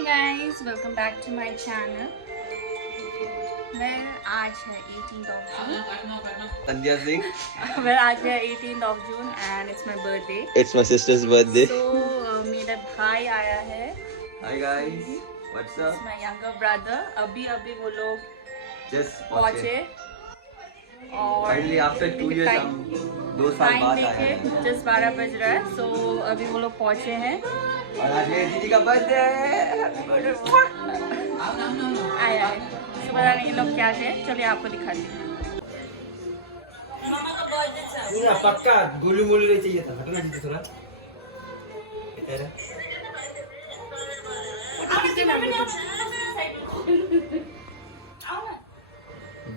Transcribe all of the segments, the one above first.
Hi guys, welcome back to my channel. आज है 18th of June। संध्या सिंह। आज है 18th of June and it's my birthday। It's my sister's birthday. So मेरा भाई आया है। Hi guys, what's up? It's my younger brother। अभी वो लोग Just पहुँचे और finally after 2 years हम 2 साल टाइम बाद आए देखे हैं। just 12 बज रहा है। So अभी वो लोग पहुँचे हैं और आज मेरी दीदी का बर्थडे है। आया है। तो पता नहीं ये लोग क्या है, चलिए आपको दिखाती हूँ। पूरा पक्का गोली मोली नहीं चाहिए था, हटना चाहिए थोड़ा।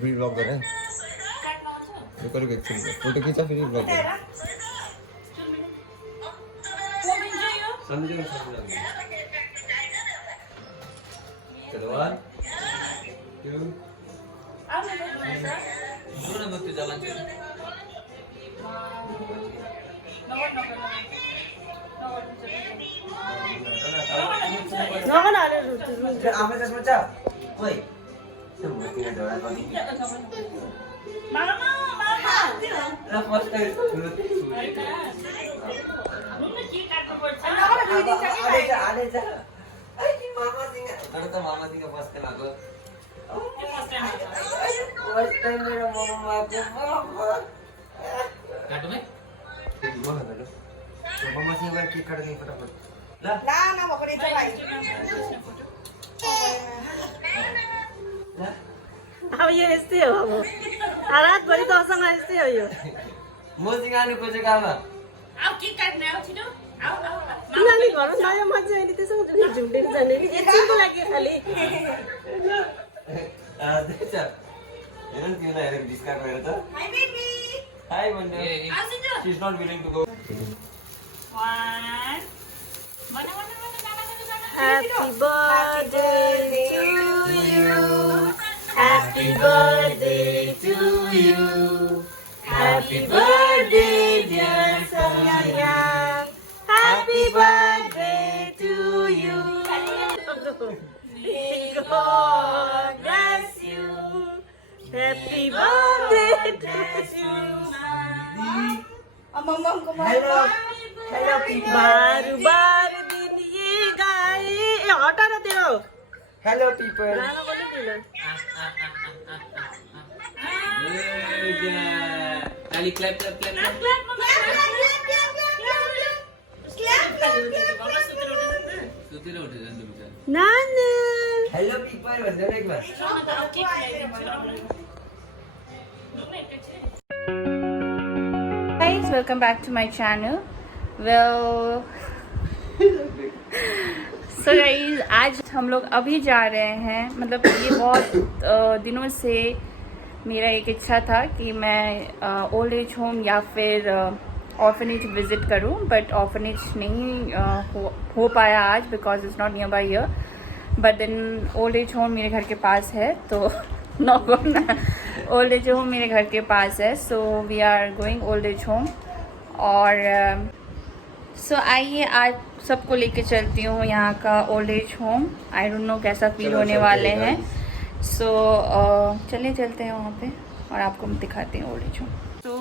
वीडियो ब्लॉग कर रहे हैं। करोगे फोटो खींचा फिर ब्लॉग कर। समझो चलो 1 2 दोनों मत जाना चाहिए। आमे से सोचा ओए सब मत दौड़ा कर ना फर्स्ट टाइम आले जा मामा सिंह तो मामा सिंह फर्स्ट टाइम आगो फर्स्ट टाइम मेरा मामा को काटो में बोल ना तो मामा सिंह का केक काट नहीं फटाफट ला ना पकड़े तो भाई अब ये ऐसे हो वो हालात बड़ी तो संग ऐसे हो यो मोसिंग आने को जगह में आओ केक काट्ने आओ छिटो आओ नानी घर नयाँ मान्छे अहिले त्यसो झुम्डे जाने एकछिनको लागि खाली देख हेरन तिमीलाई हेरेर डिस्कार्ड गरेर त हाई बेबी हाई भन्ने she is not willing to go 1 Happy birthday to you. Happy birthday to you. Happy birthday dear Sonia. Happy birthday to you. May God bless you. Happy birthday to you. Hello people बार दिन ये गाए हटा ना तेरो hello people गाना बोले दिला ताली क्लैप क्लैप क्लैप सुतिर उठे जान्छ बिचारा नाना हेलो पीपल भन्दै एक बार Guys, welcome back to my channel. Well, so guys, आज हम लोग अभी जा रहे हैं। मतलब ये बहुत दिनों से मेरा एक इच्छा था कि मैं ओल्ड एज होम या फिर ऑर्फनेज विज़िट करूं, बट ऑर्फनेज नहीं हो पाया आज because it's not nearby here. But then old age home मेरे घर के पास है, तो ओल्ड एज होम मेरे घर के पास है, so we are going old age home. और सो आइए आज सबको लेके चलती हूँ यहाँ का old age home. I don't no कैसा फील होने वाले हैं। सो चलिए चलते हैं वहाँ पे और आपको हम दिखाते हैं ओल्ड एज होम। तो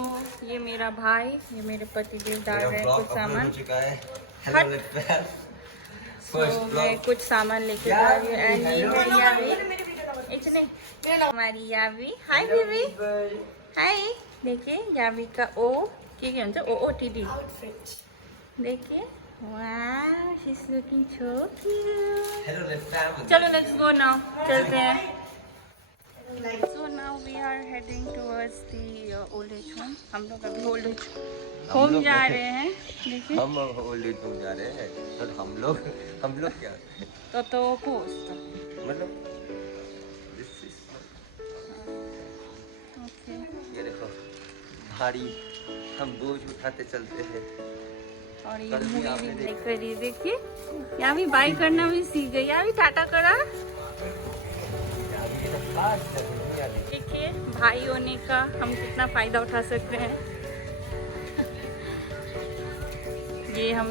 ये मेरा भाई, ये मेरे पति देव डाल रहे हैं कुछ सामान। तो मैं कुछ सामान लेके जा रही हूँ। एंड ये है यावी, हमारी यावी। Hi baby, hi. देखिए यावी का ओ के हुन्छ OOTD देखिए। वाह, she is looking so cute. चलो लेट्स गो नाउ, चलते हैं। So now we are heading towards the old age home. हम लोग अभी ओल्ड एज होम जा रहे हैं। देखिए हम ओल्ड एज होम जा रहे हैं। तो हम लोग क्या तो पोस्ट मतलब ओके। ये देखो भारी हम बोझ उठाते चलते हैं। और ये मूवी भी देख रही, देखिए यहाँ भी बाइक करना भी सीख गई। यहाँ भी टाटा करा। देखिए भाई होने का हम कितना फायदा उठा सकते हैं। ये हम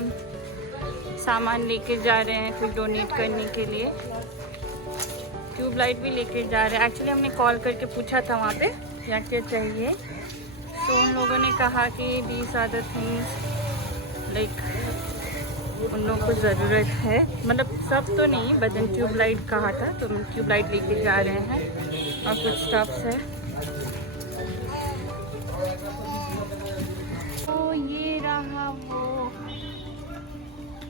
सामान लेके जा रहे हैं फिर डोनेट करने के लिए। ट्यूबलाइट भी लेके जा रहे हैं। एक्चुअली हमने कॉल करके पूछा था वहाँ पे क्या क्या चाहिए, तो उन लोगों ने कहा कि these are the things like उन लोगों को ज़रूरत है, मतलब सब तो नहीं, बजन ट्यूबलाइट कहा था तो हम ट्यूबलाइट लेके जा रहे हैं और कुछ स्टफ्स है। तो ये रहा वो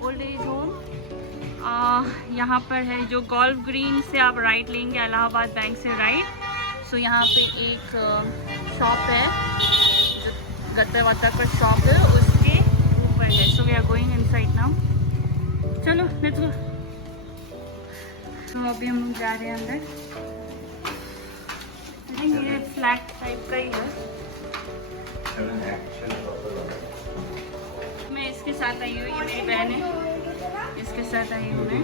ओल्ड एज होम। यहाँ पर है जो गोल्फ ग्रीन से आप राइट लेंगे, इलाहाबाद बैंक से राइट। सो यहाँ पे एक शॉप है जो गत्ता वत्ता का शॉप है, उसके ऊपर है। So we are going inside now. चलो लेट्स गो। तो अभी हम लोग जा रहे हैं अंदर। ये फ्लैट टाइप का ही है। मैं इसके साथ आई हूँ, ये मेरी बहन है, इसके साथ आई हूँ मैं।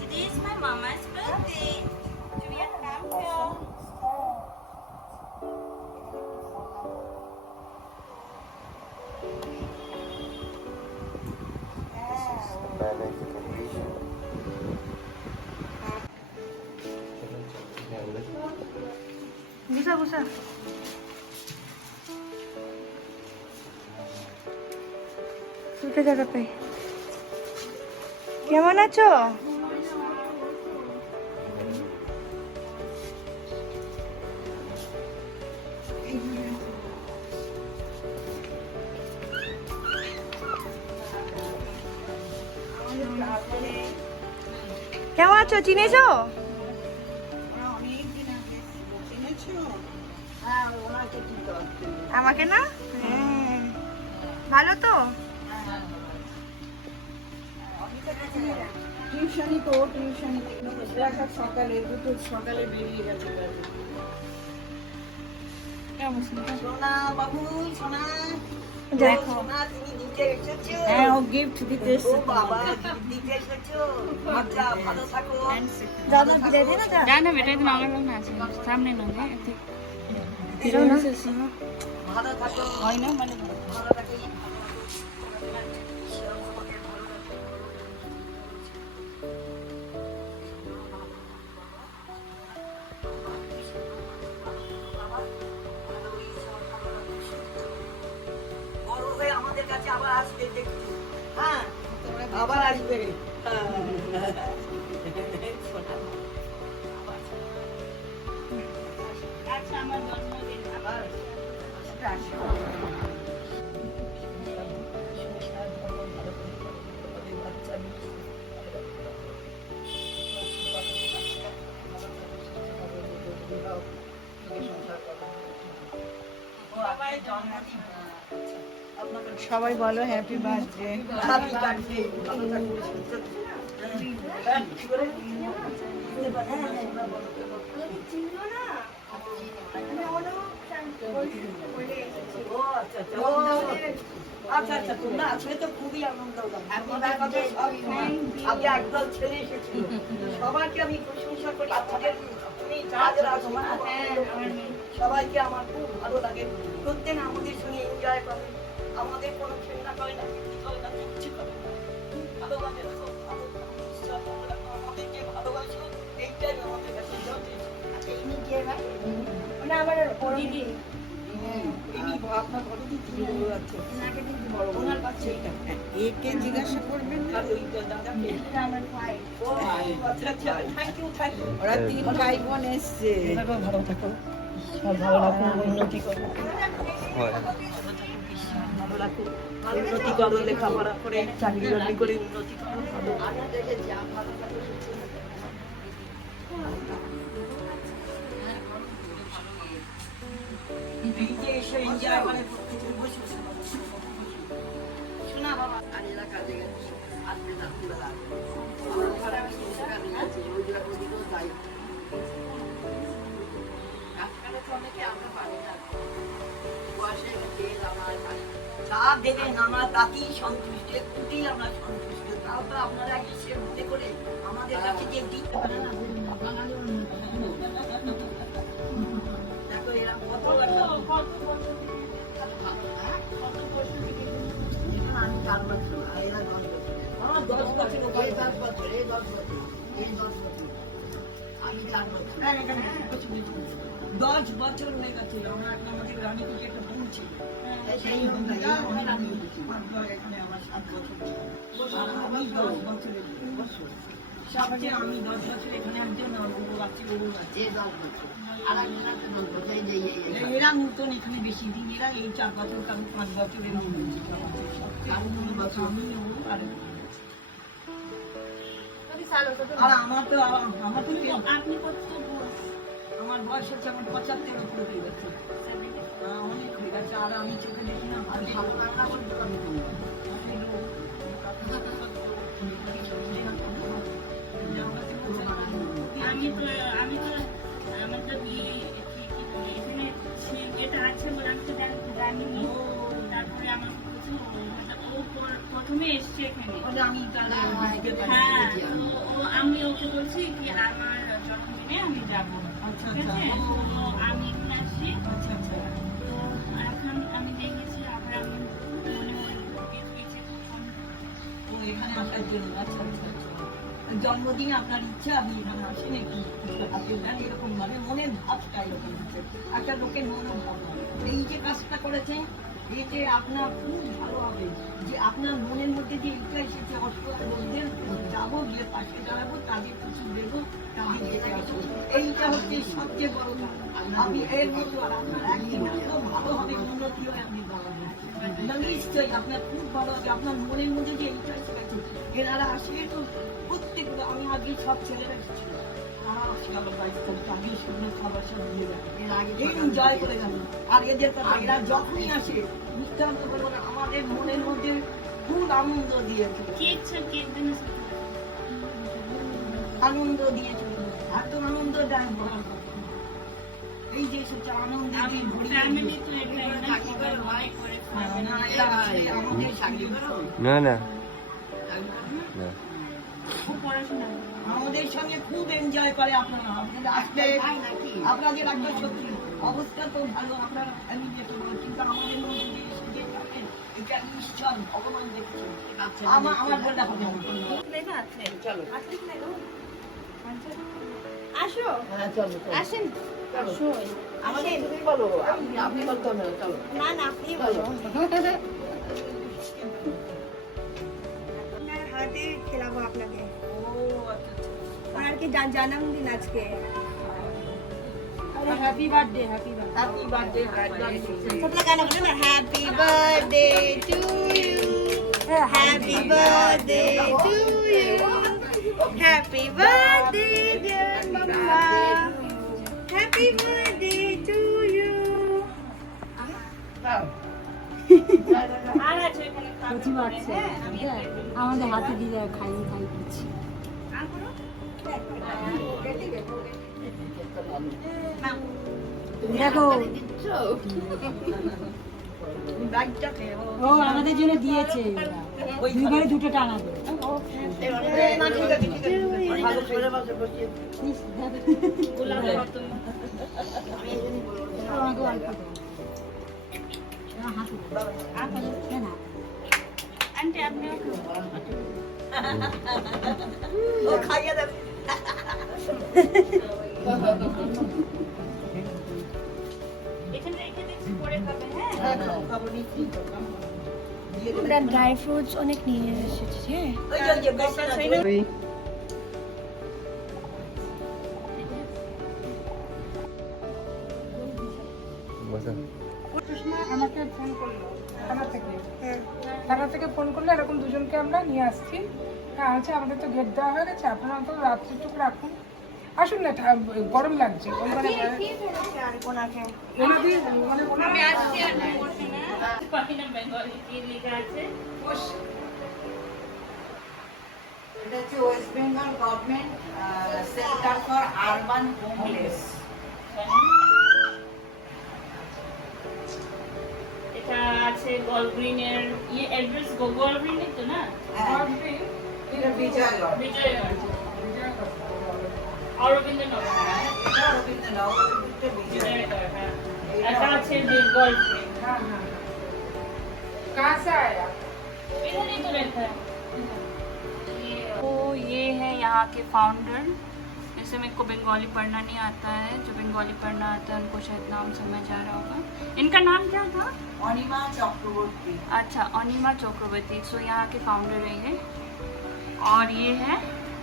Today is my mama's birthday. So we are come here. Gusa gusa. Sudah dah dapat. কেমন আছো? কেমন আছো? চিনেছো? আমাকে না? ভালো তো? টিউশনি তো টিউশনি সকালে দুটো সকালে বেরিয়ে গেছে। সোনা বাবু সোনা দেখো সোনা তুমি দিতে এসেছো? হ্যাঁ ও গিফট দিতে ও বাবা gift দিতে এসেছো? আচ্ছা ভালো থাকো। দাদা বিদায় দে না যা না বেটা তুমি আমার লোক না আছে সামনে না দে এতে না ভালো থাকো। হয় না মানে ভালো থাকো। বড় হয়ে আমাদের কাছে আবার আসবে দেখতে। হ্যাঁ আবার আসবে। আচ্ছা আমার জন্মদিন আবার আসবে। সবাই বলো হ্যাপি বার্থডে। Happy birthday. আচ্ছা আচ্ছা তোমরা আসলে তো খুবই আনন্দ। আমি একদল ছেলে এসেছিল, সবাইকে আমি প্রশংসা করি। আপনাদের তুমি যারা তোমার সবাইকে আমার খুব ভালো লাগে। প্রত্যেক আমাদের সঙ্গে এনজয় করে, আমাদের কোনো চিন্তা করে না, কিচ্ছু করে না। ভালোবাসে আমাদেরকে ভালোবাসো, এইটাই আমাদের কাছে যথেষ্ট। আচ্ছা ইনি কে ভাই? মানে আমার দিদি। আপনার বড় দিদি আছে, ওনার কাছে এইটা একে জিজ্ঞাসা করবেন আর ওই দাদাকে আমার ভাই। ও আচ্ছা আচ্ছা থ্যাংক ইউ থ্যাংক ইউ। ওরা তিন ভাই বোন এসছে। ভালো থাকো, সব ভালো রাখো, উন্নতি করো। ভালো রাখো, উন্নতি করো, লেখাপড়া করে চাকরি বাকরি করে উন্নতি করো। ভালো দেখেছি ভালো থাকো। শোনা বাবা আনিলা কাজে গেছে, আসবে রাত্রিবেলা। আমার ঘরে আমি সংসার নিয়েছি, ওই জায়গা পর্যন্ত যাই। কাজকালে তো অনেকে আমরা পারি না, বয়স যা দেবেন আমরা তাতেই সন্তুষ্ট, একটুতেই আমরা সন্তুষ্ট। তাও তো আপনারা হিসেব মনে করে আমাদের কাছে যে দিতে পারেন না, দেখো এরা কত আমি 4 বছর আর এরা 10 বছর। আমার 10 বছর, এই 10 বছর, এই 10 বছর, এই 10 বছর, আমি 4 বছর। 10 বছর হয়ে গেছে। আমরা আমাদের রানী থেকে একটা ভুল ছিল, সেই অনুযায়ী আমরা রানী হয়েছি। এখানে আমার 7 বছর, আর আমি 10 বছরের বছর। সবচেয়ে আমি 10 বছর এখানে একজন বউ আছে, বউ আছে 10 বছর। আর আমরা তো 10 বছর, এরা নতুন এখানে বেশি দিন, এরা এই 4 বছর, কারণ 5 বছরের হয়েছে। আর 9 বছর আমি আর আমার তো আপনি কত, আমার বয়স হচ্ছে, আমার 75 উপরে হয়ে গেছে, অনেক হয়ে গেছে। আর আমি চোখে দেখি না, ভালো আমি তো আমার তো বিয়ে এখানে যেটা আছে বলে আমি তো জানিনি। তারপরে আমার ও প্রথমে এসছে এখানে, আমি হ্যাঁ, তো আমি ওকে বলছি কি আমার জন্মদিনে আমি যাবো, ঠিক আছে? তো আমি এখানে আসছি, তো এখন আমি দেখেছি আবার আমি এখানে আসার জন্য। আচ্ছা আচ্ছা, জন্মদিনে আপনার ইচ্ছা আপনি এখানে আসেন, একটু হাতে দেন, এরকম মানে মনের ভাবটা এরকম হচ্ছে। একটা লোকের মনের ভাব, এই যে কাজটা করেছেন এতে আপনার খুব ভালো হবে, যে আপনার মনের মধ্যে যে ইচ্ছা এসেছে অসহায় লোকদের যাবো, গিয়ে পাশে দাঁড়াবো, তাদের কিছু দেবো, তাদের যেতে আসবো, এইটা হচ্ছে সবচেয়ে বড় কাজ। আমি এর মতো আর আপনার একদিন এত ভালো হবে, উন্নতি হয়ে আপনি দাঁড়াবেন, নিশ্চয়ই আপনার খুব ভালো হবে। আপনার মনের মধ্যে যে ইচ্ছা এসেছে, এনারা আসে তো প্রত্যেকটা, আমি আগে সব ছেলেরা এসেছিল, তারা আসে আমার বাড়িতে, আমি শুকনো খাবার সব দিয়ে দেয়, এনজয় করে গেল। আর এদের কথা, এরা যখনই আসে বুঝতে হবে বলবো না, আমাদের মনের মধ্যে খুব আনন্দ দিয়েছে, আনন্দ দিয়েছে, এত আনন্দ দেয় বলার কথা। এই যে সেটা আনন্দ আমাদের না না আমাদের সঙ্গে খুব এনজয় করে আপনারা। আপনাদের আসলে আপনাদের একটা সত্যি অবস্থা তো ভালো, আপনারা ফ্যামিলি দেখতে পাবেন, কিন্তু আমাদের মধ্যে যে সুযোগ থাকেন, এটা ঈশ্বর ভগবান দেখছেন। আমার বলতে হবে চলো, আসো, হ্যাঁ চলো আসেন, আসো, আমাকে তুমি বলো, আপনি বলতে হবে না, চলো না না আপনি বলো। হাতে খেলাবো আপনাকে, ও আচ্ছা আচ্ছা, ওনার কি জন্মদিন আজকে। Happy birthday, happy birthday. Happy birthday, सब लोग गाना बोलो ना, happy birthday to you, happy birthday to you, happy birthday dear मम्मा, हैप्पी बर्थडे टू यू। আর আছে এখানে কচি বাচ্চা আমাদের হাতে দিয়ে খাইয়ে খাইয়ে দিচ্ছি। দেখো ও আমাদের জন্য দিয়েছে, দুইবারে দুটো টানাবে। আমাকে অল্প হাতে না আন্টি আপনিও ও খাইয়ে দেবে। এখানে রেখে দিচ্ছি, পরে খাবে। হ্যাঁ, খাবো নিচ্ছি তো, আমরা ড্রাই ফ্রুটস অনেক নিয়ে এসেছি। হ্যাঁ, ওই যে বেশি না, আমাকে ফোন করলো থানা থেকে ফোন করলো, এরকম দুজনকে আমরা নিয়ে আসছি। হ্যাঁ আছে, আমাদের তো গেট দেওয়া হয়ে গেছে, আপনারা তো রাত্রিটুকু রাখুন, আসুন না, গরম লাগছে। ওনাদের মানে বেঙ্গলি কি লেখা আছে? এটা হচ্ছে West Bengal government centre for urban homeless. এটা আছে ऑलग्रीन एयर, ये एड्रेस गोगो ऑलग्रीन है तो ना विजयगढ़ और रविंद्रनगर विजयगढ़ है अटैच है गोल्फ में। हाँ हाँ। कहाँ से आया? इधर ही तो रहता है। तो ये है यहाँ के फाउंडर। जैसे मेरे को बंगाली पढ़ना नहीं आता है, जो बंगाली पढ़ना आता है उनको शायद नाम समझ आ रहा होगा। इनका नाम क्या था? অনিমা চক্রবর্তী। अच्छा, अनिमा चक्रवर्ती। सो यहाँ के फाउंडर है ये। और ये है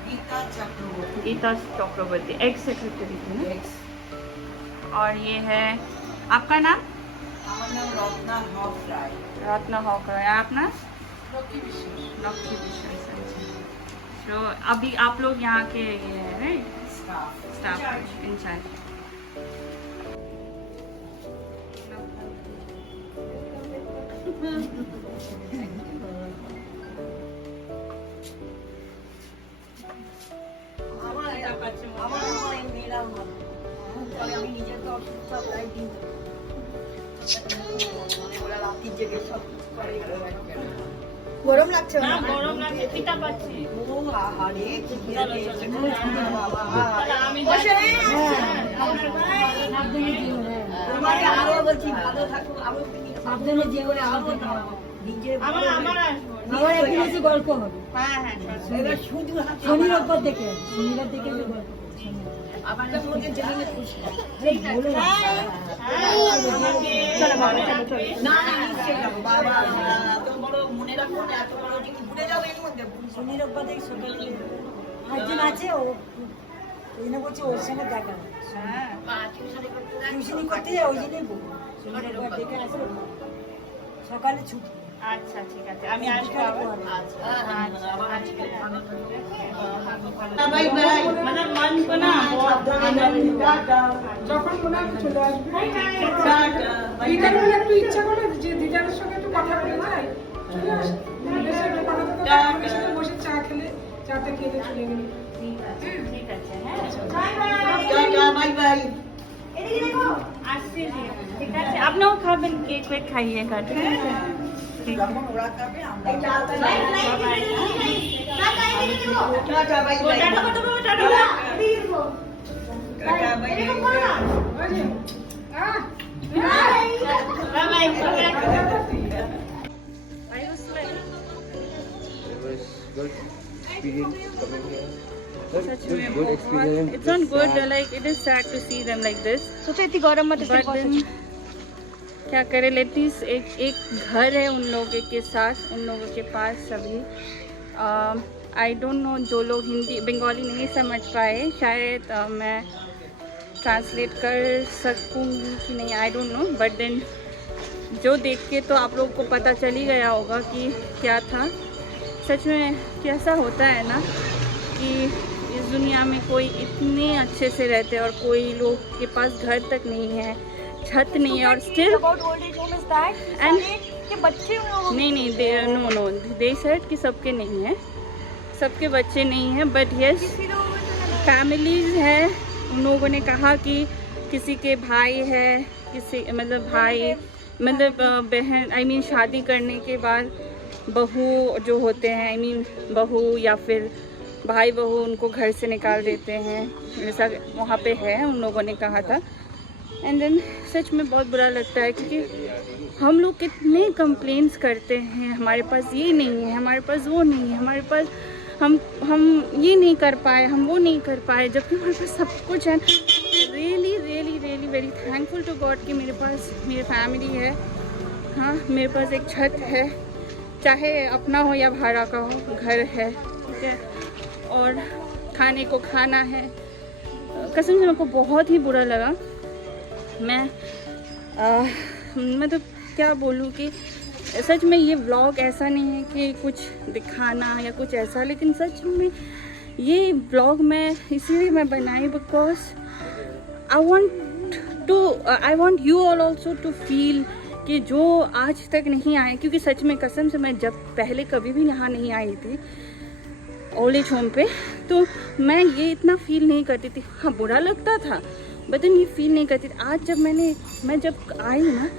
गीता चक्रवर्ती। गीता चक्रवर्ती, एक्स सेक्रेटरी थी ना। और ये है आपका नाम? আমার নাম রত্না হক রায়। रत्ना हॉकर है। आपना? लक्की विश्वास। लक्की विश्वास। तो अभी आप लोग यहाँ के ये है राइट? স্টাফ। Staff in charge. আমার অনেক মেয়েরাও ভালো। তবে আমি নিজে তো অসুস্থ তাই কিন্তু ওরা রাত্রি জেগে সব করে। গরম লাগছে না গরম লাগছে, পিতা পাচ্ছি। ও আহারে কি আমি তোমাকে আরো বলছি ভালো থাকো, আরো সাবধানে যেও, আরো নিজে আমার আবার একদিন এসে গল্প হবে। হ্যাঁ হ্যাঁ এবার শুধু হাতে শনির ওপর দেখে শনিবার দেখে যে গল্প। আবার তোমাকে জেনে খুশি বলো না। না না নিশ্চয়ই যাবো বাবা, এত বড় মনে রাখো না, এত বড় জিনিস ভুলে যাবো এর মধ্যে। শনির ওপর দেখে সকালে একদিন আছে ও ওই না বলছে ওর সঙ্গে দেখা হবে। টিউশনি করতে যায় ওই জন্যই বলবো শনির ওপর দেখে আসে সকালে ছুটি। আচ্ছা ঠিক আছে, আমি আসবো আবার। मतलब मन को ना যখন মনে হয় চলে আসবে। দিদার বলে একটু ইচ্ছা করে যে দিদার সঙ্গে একটু কথা বলে যাই, চলে আসবে। এসে একটু কথা বলতে আমাদের সাথে বসে চা খেলে, চাটা খেলে চলে গেলে। ঠিক আছে হ্যাঁ বাই বাই। আসছি ঠিক আছে, আপনিও খাবেন, কেক ওয়েক খাইয়ে কাটে। যখন ওরা খাবে আমরা tata bye. Tata bye bye. Tata কত বড় টাটা টাটা বাই বাই। ওই যে, আহ, bye bye. It was good experience coming here. Such good experience. It's not good. Like it is sad to see them like this. सोचा इतनी गरम मत But then क्या करें, लेटीज एक घर है उन लोगों के साथ, उन लोगों के पास सभी। आई डोंट नो, जो लोग हिंदी बंगाली नहीं समझ पाए शायद मैं ट्रांसलेट कर सकूँगी कि नहीं, I don't know. But then जो देख के तो आप लोगों को पता चल ही गया होगा कि क्या था। सच में कैसा होता है ना कि इस दुनिया में कोई इतने अच्छे से रहते हैं और कोई लोग के पास घर तक नहीं है, छत नहीं है, और still about old age home is that and कि बच्चे उन लोगों नहीं नो दे सेड कि सबके नहीं है, सबके बच्चे नहीं हैं, बट यस फैमिलीज है। उन लोगों ने कहा कि किसी के भाई है, किसी मतलब भाई मतलब बहन, आई मीन शादी करने के बाद बहू जो होते हैं, आई मीन बहू या फिर भाई बहू, उनको घर से निकाल देते हैं, ऐसा वहाँ पे है उन लोगों ने कहा था। एंड देन सच में बहुत बुरा लगता है क्योंकि हम लोग कितने कंप्लेंट्स करते हैं, हमारे पास ये नहीं है, हमारे पास वो नहीं है, हमारे पास हम ये नहीं कर पाए, हम वो नहीं कर पाए, जबकि हमारे पास सब कुछ है। Really really really very thankful to God कि मेरे पास मेरी फैमिली है। हाँ, मेरे पास एक छत है, चाहे अपना हो या भाड़ा का हो, घर है, ठीक है, और खाने को खाना है। कसम से मेरे को बहुत ही बुरा लगा। मैं मतलब क्या बोलूँ कि सच में ये व्लॉग ऐसा नहीं है कि कुछ दिखाना या कुछ ऐसा, लेकिन सच में ये व्लॉग मैं इसीलिए मैं बनाई because I want you all also to feel कि जो आज तक नहीं आए, क्योंकि सच में कसम से मैं जब पहले कभी भी यहाँ नहीं आई थी ओल्ड एज होम पे, तो मैं ये इतना फील नहीं करती थी। हाँ, बुरा लगता था, बट ये फील नहीं करती थी। आज जब मैं जब आई ना,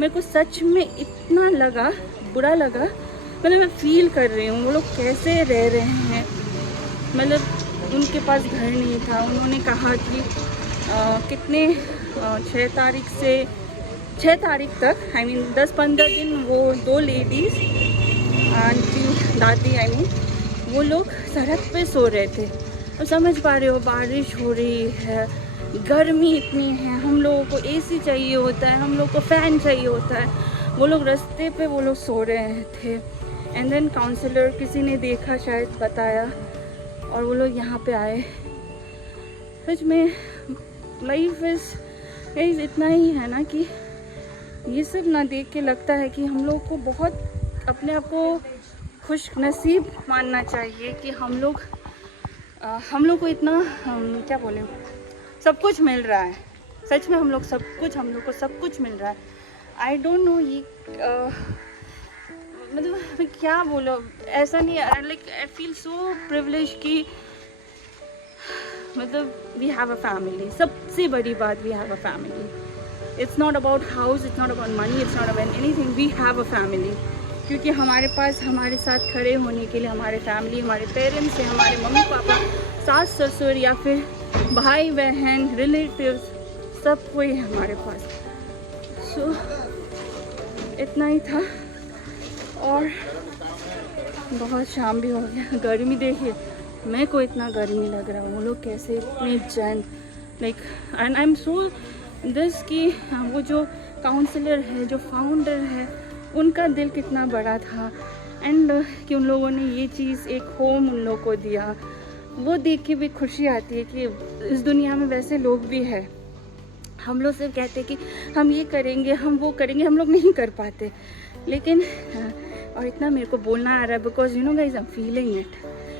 मेरे को सच में इतना लगा, बुरा लगा। मतलब मैं फील कर रही हूँ वो लोग कैसे रह रहे हैं। मतलब उनके पास घर नहीं था। उन्होंने कहा कि कितने 6 तारीख से 6 तारीख तक 10-15 दिन वो 2 लेडीज़ आंटी दादी वो लोग सड़क पे सो रहे थे। और समझ पा रहे हो, बारिश हो रही है, गर्मी इतनी है, हम लोगों को एसी चाहिए होता है, हम लोग को फ़ैन चाहिए होता है। वो लोग रास्ते पे वो लोग सो रहे थे। एंड देन काउंसलर किसी ने देखा, शायद बताया, और वो लोग यहाँ पे आए। सच में लाइफ इज़ इतना ही है ना कि ये सब ना देख के लगता है कि हम लोग को बहुत अपने आप को खुश नसीब मानना चाहिए कि हम लोग को इतना क्या बोलें, सब कुछ मिल रहा है। सच में हम लोग को सब कुछ मिल रहा है। आई डोंट नो ये मतलब मैं क्या बोलूं, ऐसा नहीं, like I feel so privilege कि मतलब वी हैव अ फैमिली। सबसे बड़ी बात, we have a family. It's not about house, it's not about money, it's not about anything. We have a family, क्योंकि हमारे पास हमारे साथ खड़े होने के लिए हमारे फैमिली, हमारे पेरेंट्स हैं, हमारे मम्मी पापा, सास ससुर या फिर भाई बहन, रिलेटिव्स, सब कोई है हमारे पास। सो इतना ही था। और बहुत शाम भी हो गया। गर्मी देखिए, मेरे को इतना गर्मी लग रहा है, वो लोग कैसे इतने जन like. And I am so this कि वो जो काउंसलर है, जो फाउंडर है, उनका दिल कितना बड़ा था। एंड कि उन लोगों ने ये चीज़, एक होम उन लोगों को दिया, वो देख के भी खुशी आती है कि इस दुनिया में वैसे लोग भी हैं। हम लोग सिर्फ कहते हैं कि हम ये करेंगे, हम वो करेंगे, हम लोग नहीं कर पाते। लेकिन और इतना मेरे को बोलना आ रहा है because you know guys I am feeling it.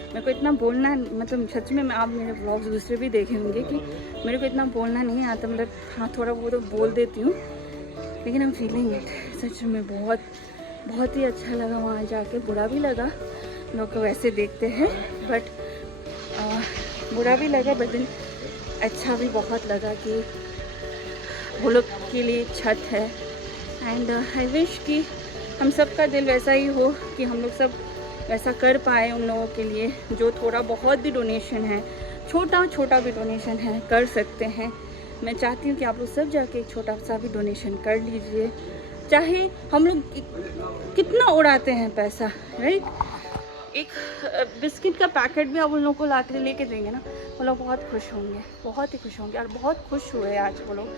मेरे को इतना बोलना, मतलब सच में, मैं आप मेरे व्लॉग्स दूसरे भी देखे होंगे कि मेरे को इतना बोलना नहीं आता। मतलब हाँ, थोड़ा बहुत तो बोल देती हूँ, लेकिन आई एम फीलिंग इट। सच में बहुत ही अच्छा लगा वहाँ जाके। बुरा भी लगा, लोग को वैसे देखते हैं, बट बुरा भी लगा, बट दिन अच्छा भी बहुत लगा कि वो लोग के लिए छत है। एंड आई विश कि हम सब का दिल वैसा ही हो कि हम लोग सब वैसा कर पाए उन लोगों के लिए, जो थोड़ा बहुत भी डोनेशन है, छोटा भी डोनेशन है, कर सकते हैं। मैं चाहती हूँ कि आप लोग सब जाके एक छोटा सा भी डोनेशन कर लीजिए। चाहे हम लोग कितना उड़ाते हैं पैसा, राइट? एक बिस्किट का पैकेट भी आप उन लोगों को ला के लेके देंगे ना, वो लोग बहुत खुश होंगे, बहुत ही खुश होंगे। और बहुत खुश हुए आज वो लोग।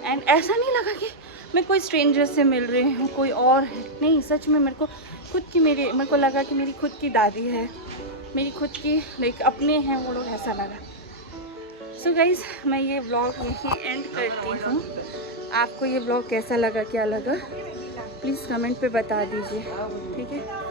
एंड ऐसा नहीं लगा कि मैं कोई स्ट्रेंजर से मिल रही हूँ, कोई और है, नहीं। सच में मेरे को लगा कि मेरी खुद की दादी है, मेरी खुद की लाइक अपने हैं वो लोग, ऐसा लगा। सो गाइज़, मैं ये व्लॉग यहीं एंड करती हूँ। आपको ये व्लॉग कैसा लगा, क्या लगा, प्लीज़ कमेंट पे बता दीजिए, ठीक है?